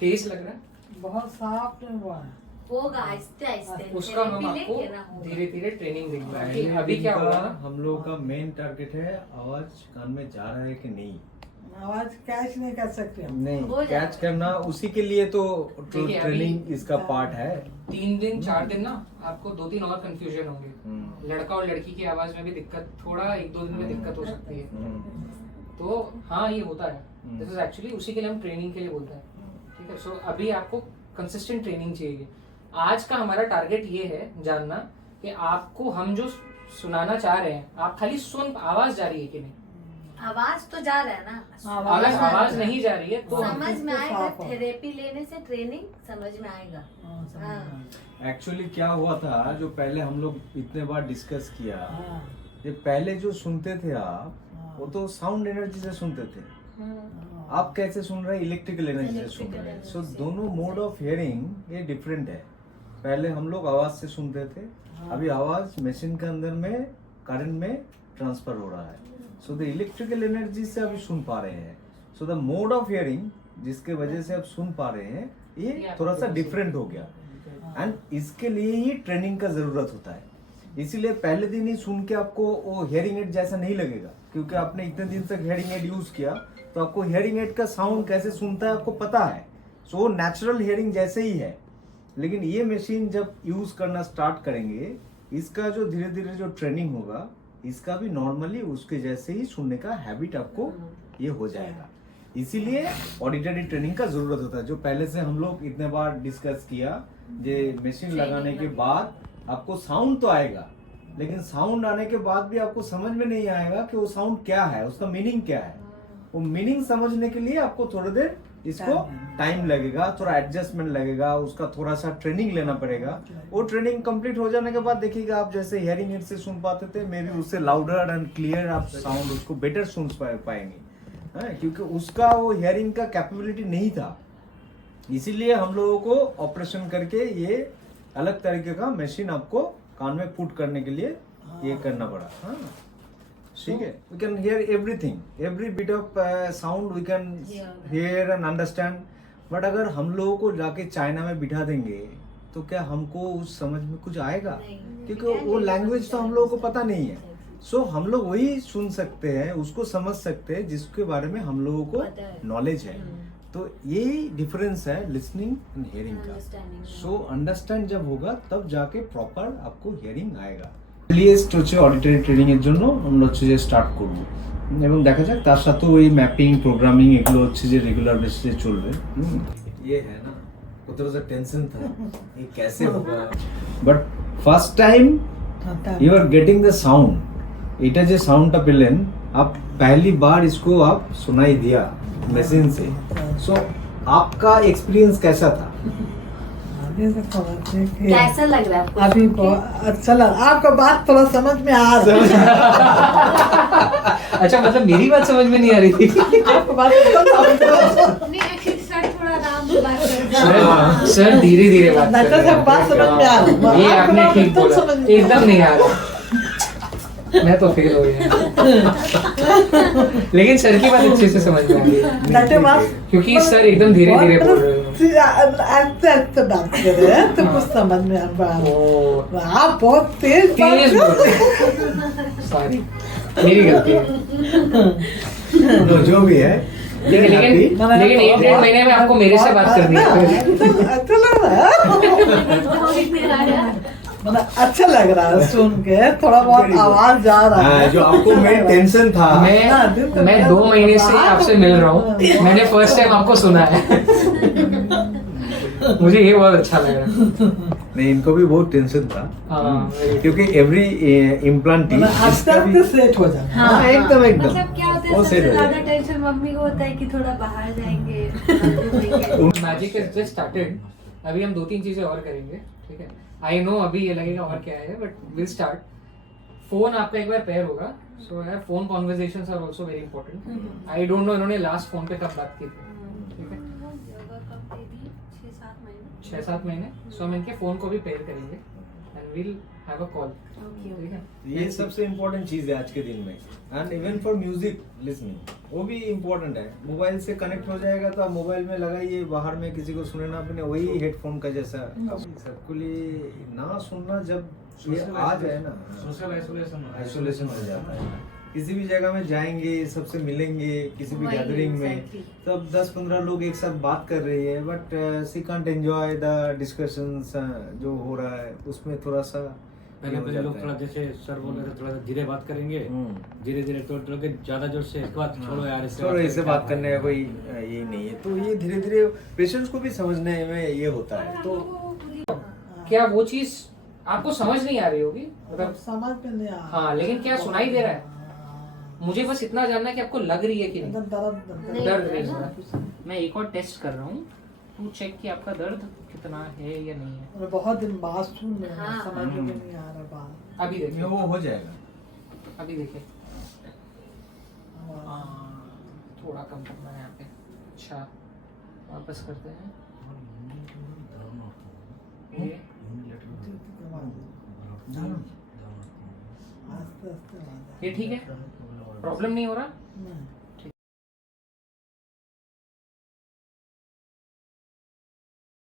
Test लग रहा है बहुत साफ हुआ है। होगा आहिस्ते आहिस्ते, उसका हम therapy आपको लेके ना होगा। धीरे धीरे ट्रेनिंग देंगे। पहले अभी क्या दिन हुआ का ना, हम लोगों का मेन टारगेट है आवाज कान में जा रहा है कि नहीं। आवाज कैच नहीं कर सकते हम। हो नहीं जाता कैच करना उसी के लिए तो देखिए, अभी- ट्रेनिंग इसका पार्ट है। 3 दिन 4 दिन ना आपको 2-3 और कंफ्यूजन होंगे। हम्म, लड़का और लड़की की आवाज में भी दिक्कत, थोड़ा 1-2 दिन में दिक्कत हो सकती है। हम्म, तो हाँ, ये होता है। दिस इज एक्चुअली उसी के लिए हम ट्रेनिंग के लिए बोलते हैं। ठीक है, सो अभी आपको कंसिस्टेंट ट्रेनिंग चाहिए। आज का हमारा टारगेट ये है जानना कि आपको हम जो सुनाना चाह रहे हैं, आप खाली सुन, आवाज जा रही है कि नहीं। आवाज तो जा रहा है ना, अगर आवाज नहीं जा रही है तो समझ में आएगा। साफ हो। थेरेपी लेने से ट्रेनिंग समझ में आएगा। हाँ, समझ में आया। एक्चुअली क्या हुआ था जो पहले हम लोग इतने बार डिस्कस किया, हाँ, ये पहले जो सुनते थे आप हाँ। वो तो साउंड एनर्जी से सुनते थे। हाँ। आप कैसे सुन रहे हैं? इलेक्ट्रिकल एनर्जी से सुन रहे हैं। सो दोनों मोड ऑफ हियरिंग ये डिफरेंट है। पहले हम लोग आवाज से सुनते थे, अभी आवाज मशीन के अंदर में करंट में ट्रांसफर हो रहा है। सो द इलेक्ट्रिकल एनर्जी से अभी सुन पा रहे हैं। So the mode of hearing जिसके वजह से आप सुन पा रहे हैं ये थोड़ा सा डिफरेंट हो गया। एंड इसके लिए ही ट्रेनिंग का जरूरत होता है। इसीलिए पहले दिन ही सुन के आपको वो हियरिंग एड जैसा नहीं लगेगा, क्योंकि आपने इतने दिन तक हियरिंग एड यूज किया तो आपको हियरिंग एड का साउंड कैसे सुनता है आपको पता है। सो नेचुरल हियरिंग जैसे ही है। लेकिन ये मशीन जब यूज करना स्टार्ट करेंगे, इसका जो धीरे धीरे जो ट्रेनिंग होगा, इसका भी नॉर्मली उसके जैसे ही सुनने का हैबिट आपको ये हो जाएगा। इसीलिए ऑडिटरी ट्रेनिंग का जरूरत होता है, जो पहले से हम लोग इतने बार डिस्कस किया। ये मशीन लगाने के बाद आपको साउंड तो आएगा, लेकिन साउंड आने के बाद भी आपको समझ में नहीं आएगा कि वो साउंड क्या है, उसका मीनिंग क्या है। वो मीनिंग समझने के लिए आपको थोड़ी देर इसको टाइम लगेगा, थोड़ा एडजस्टमेंट लगेगा, उसका थोड़ा सा ट्रेनिंग लेना पड़ेगा। वो ट्रेनिंग कंप्लीट हो जाने के बाद देखिएगा आप जैसे हियरिंग एड से सुन पाते थे, मे बी उससे लाउडर एंड क्लियर आप साउंड उसको बेटर सुन पाएंगे, क्योंकि उसका वो हियरिंग का कैपेबिलिटी नहीं था। इसीलिए हम लोगों को ऑपरेशन करके ये अलग तरीके का मशीन आपको कान में पुट करने के लिए ये करना पड़ा। हाँ, ठीक है। We can hear everything, every bit of sound we can hear and understand. But अगर हम लोगों को जाके चाइना में बिठा देंगे तो क्या हमको उस समझ में कुछ आएगा? क्योंकि वो लैंग्वेज तो हम लोगों को पता नहीं है। सो हम लोग वही सुन सकते हैं, उसको समझ सकते हैं जिसके बारे में हम लोगों को नॉलेज है। तो यही डिफरेंस है लिसनिंग एंड हियरिंग का। सो अंडरस्टैंड जब होगा तब जाके प्रॉपर आपको हियरिंग आएगा। লিয়েস্ট হচ্ছে অডিটরি ট্রেনিং এর জন্য আমরা হচ্ছে যে স্টার্ট করব এবং দেখা যাক তার সাথেও এই ম্যাপিং প্রোগ্রামিং এগুলো হচ্ছে যে রেগুলার বেসিসে চলবে। ये है ना, वो थोड़ा सा टेंशन था ये कैसे होगा, but first time you are getting the sound. এটা যে সাউন্ডটা পেলেন आप पहली बार इसको आप सुनाई दिया मशीन से। सो आपका एक्सपीरियंस कैसा था? अभी तो थोड़ा ठीक है। कैसा लग रहा है आपको? अभी बहुत अच्छा लगा, आपका बात थोड़ा समझ में आ रहा है। अच्छा, मतलब मेरी बात समझ में नहीं आ रही थी। आपका बात थोड़ा समझ में आ रहा है। नहीं, actually सर थोड़ा आराम से बात कर रहे सर धीरे धीरे बात कर डॉक्टर रहे साहब बात समझ में आ रहा है। ये आपका आपने बात ठीक एकदम बोला, समझ में एकदम नहीं आ रहा। मैं तो फेल हो गया। लेकिन सर की बात अच्छे से समझ में आ रही है, डॉक्टर बात क्योंकि सर एकदम धीरे धीरे बोल रहे हैं। ऐसे बात कर रहे हैं तो कुछ समझ में आ रहा है। ओ, आप बहुत तेज बात तेज कर बोल रहे हैं। सॉरी, मेरी गलती है। तो जो भी है लेकिन लेकिन 1-1.5 महीने में आपको मेरे से बात करनी है। अच्छा लग रहा है, मतलब अच्छा लग रहा है सुन के, थोड़ा बहुत आवाज जा रहा है। जो आपको मेन टेंशन था, मैं 2 महीने से आपसे मिल रहा हूँ, मैंने फर्स्ट टाइम आपको सुना है। मुझे ये बहुत अच्छा लग रहा है। नहीं इनको भी बहुत टेंशन था, क्योंकि एवरी इम्प्लांट आस्ते आस्ते सेट हो जाए। हाँ एकदम एकदम मतलब क्या होता है, वो सबसे सही रहेगा। ज्यादा टेंशन मम्मी को होता है कि थोड़ा बाहर जाएंगे। Magic is just started. अभी हम 2-3 चीजें और करेंगे, ठीक है। आई नो अभी ये लगेगा और क्या है, बट विल स्टार्ट। फोन आपका एक बार पेयर होगा, सो यार phone conversations are also very important. I don't know इन्होंने लास्ट फोन पे कब बात की थी, ठीक है, 6-7 महीने। सो हम इनके फोन को भी पेयर करेंगे and we'll have a call. Okay, ठीक है? ये सबसे इम्पोर्टेंट चीज है आज के दिन में. And even for music listening वो भी इम्पोर्टेंट है. मोबाइल से कनेक्ट हो जाएगा तो आप मोबाइल में लगाइए, बाहर में किसी को सुने ना अपने, वही हेडफोन का जैसा. अब सबके लिए ना सुनना जब ये आ जाए ना, सोशल आइसोलेशन हो जाता है. किसी भी जगह में जाएंगे, सबसे मिलेंगे, किसी भी वही, गैदरिंग में, exactly. तब 10-15 लोग एक साथ बात कर रही है, but she can't enjoy the discussions जो हो रहा है उसमें थोड़ा सा पहले हो पहले जाता लोग है. थोड़ा जैसे सर बोल रहे थे थोड़ा धीरे बात करेंगे, धीरे धीरे तो के ज्यादा जोर से इसके बाद छोड़ो यार, छोड़ो इससे बात करने का कोई ये नहीं है. तो ये धीरे धीरे पेशेंट्स को भी समझने में ये होता है. तो क्या वो चीज आपको समझ नहीं आ रही होगी, मतलब समझ में नहीं आ हाँ, लेकिन क्या सुनाई दे रहा है? मुझे बस इतना जानना है कि आपको लग रही है कि नहीं. एकदम दर्द नहीं, दर्द नहीं है हो ना? रहा. मैं एक और टेस्ट कर रहा हूँ टू चेक कि आपका दर्द कितना है या नहीं है. और बहुत दिन बाद सुन रहे हैं, हाँ। समझ में नहीं आ रहा बात. अभी देखिए, वो हो जाएगा. अभी देखिए. थोड़ा कम करना है यहाँ पे. अच्छा, वापस करते हैं. ये आस्ते आस्ते ये ठीक है, प्रॉब्लम नहीं हो रहा. नहीं